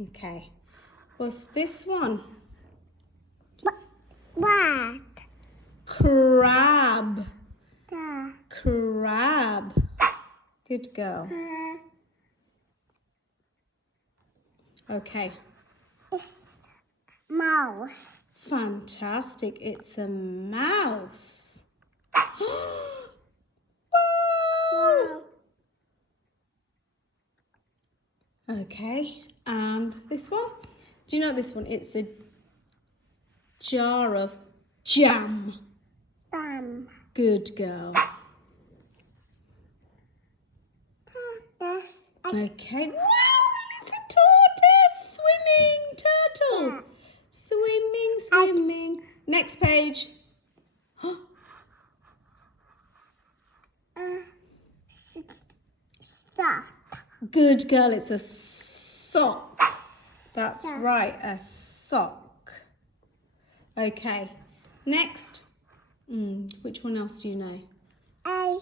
Okay. What's this one? What? Crab. The. Crab. Good girl. Okay. It's mouse. Fantastic. It's a mouse. Wow. Okay. And this one? Do you know this one? It's a jar of jam. Good girl. This. Okay. Wow, it's a tortoise swimming. Turtle. Swimming. Next page. Stop. Good girl. It's a sock. That's right, a sock. Okay. Next. Which one else do you know? A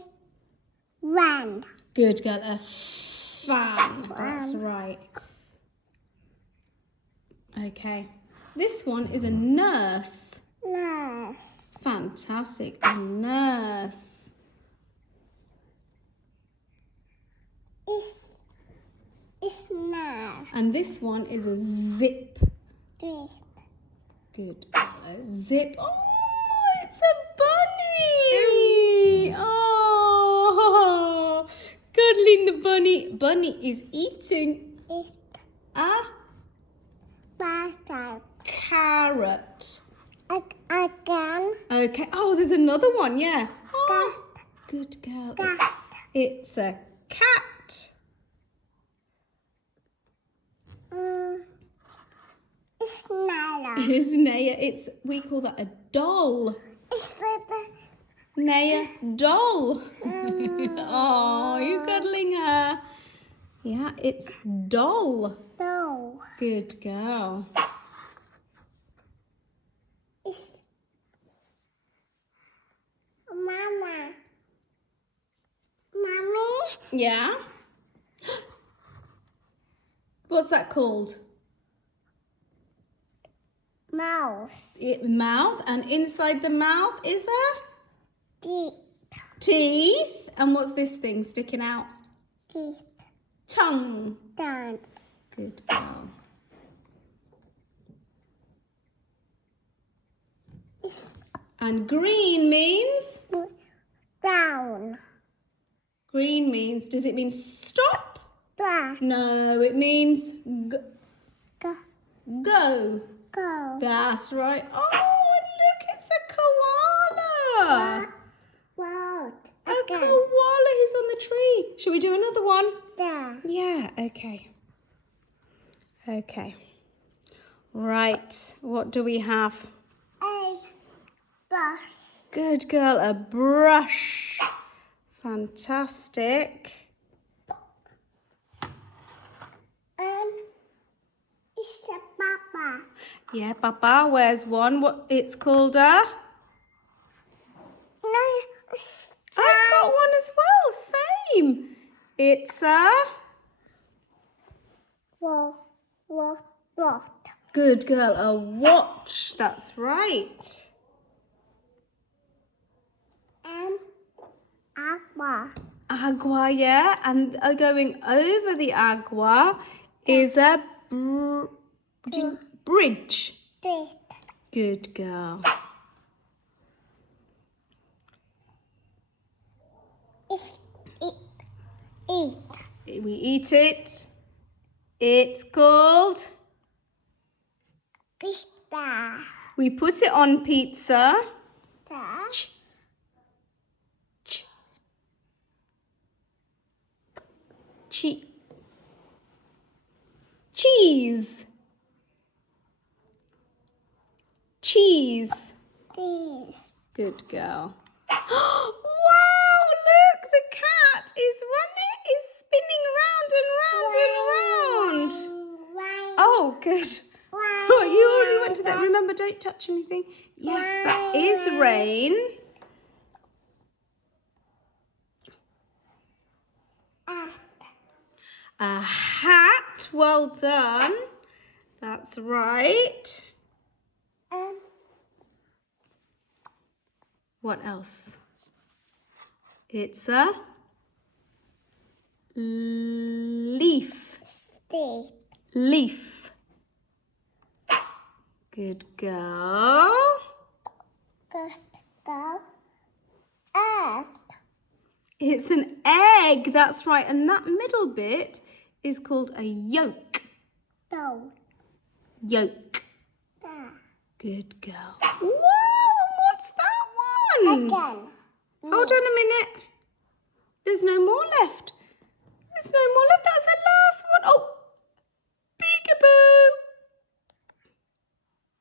ran. Good girl. A fan. That's right. Okay. This one is a nurse. Nurse. Fantastic. A nurse. It's nurse. And this one is a zip. Drip. Good. A zip. Oh, it's a bunny. Oh, cuddling the bunny. Bunny is eating It's a butter. carrot. Again. Okay. Oh, there's another one. Yeah. Oh, Cat. good girl. Cat. It's a cat. It's Nala. It's Naya. We call that a doll. It's the Naya doll. Oh, you cuddling her. Yeah, it's doll. no. Good girl. It's Mama. Mommy. Yeah. What's that called? Mouse. Mouth, and inside the mouth is a Teeth. teeth. And what's this thing sticking out? Teeth. Tongue. Down. Good girl. It's And green means? down. Green means, does it mean stop? Back. No, it means Go. go. Go. That's right. Oh, and look, it's a koala. Road. A koala is on the tree. Shall we do another one? There. Yeah, okay. Okay. Right, what do we have? A bus. Good girl, a brush. Fantastic. It's a papa. Yeah, Papa, where's one? What? It's called a... No. I've got one as well, same. It's a... What? Good girl, a watch. That's right. Aqua. Agua, yeah. And going over the agua is a bridge. Street. Good girl. Eat. We eat it. It's called... Pizza. We put it on pizza. Ch. Ch. Che. Cheese. Cheese. This. Good girl. Wow, look, the cat is running, is spinning round and round and round. Oh, good. Oh, you already went to that. Remember, don't touch anything. Yes, that is rain. A hat. Well done. That's right. What else? It's a leaf. Stick. Leaf. Good girl. Good girl. Egg. It's an egg. That's right. And that middle bit is called a yolk. Dough. Yolk. Da. Good girl. Wow, what's that one? Again. Hold on a minute. There's no more left. There's no more left. That's the last one. Oh,